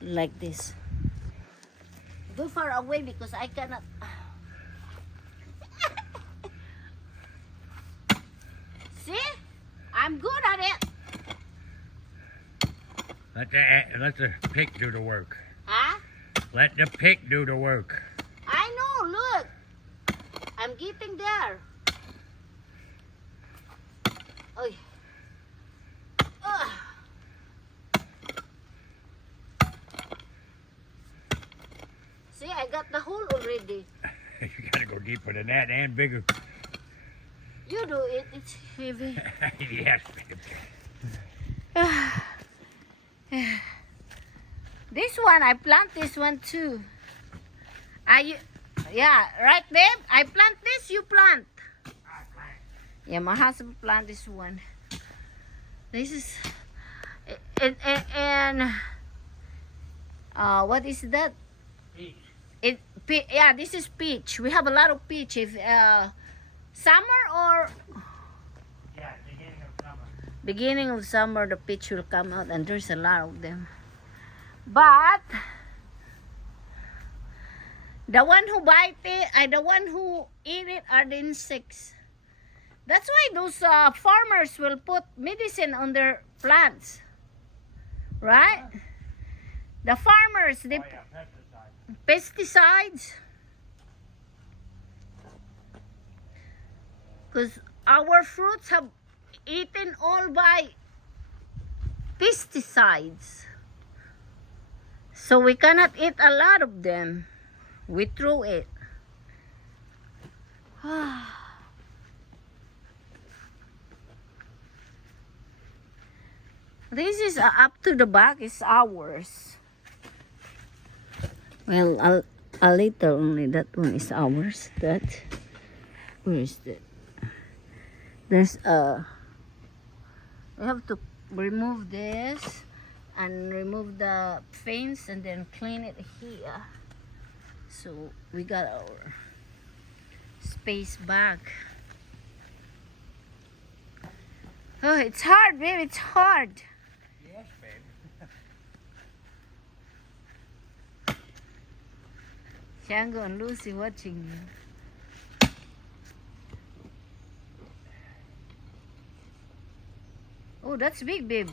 like this. Go far away because I cannot. See? I'm good at it. Let the pick do the work. Huh? Let the pick do the work. I know, look. I'm getting there. Oy. Ugh. See, I got the hole already. You gotta go deeper than that and bigger. You do it, it's heavy. Yes, babe. This one, I plant this one too. Yeah, right, babe? I plant this, you plant. Yeah, my husband plant this one. This is, and what is that? Peach. Yeah, this is peach. We have a lot of peach. If summer or Yeah, beginning of summer. beginning of summer, the peach will come out, and there's a lot of them. But the one who bite it, the one who eat it are the insects. That's why those farmers will put medicine on their plants, right? The farmers, they Oh yeah, pesticide. pesticides, because our fruits have eaten all by pesticides, so we cannot eat a lot of them. We throw it. This is up to the back is ours. Well, a little only. That one is ours. That, where is that? There's we have to remove this and remove the fence and then clean it here. So we got our space back. Oh, it's hard, babe. It's hard. Yes, babe. Shango and Lucy watching you. Oh, that's big, babe.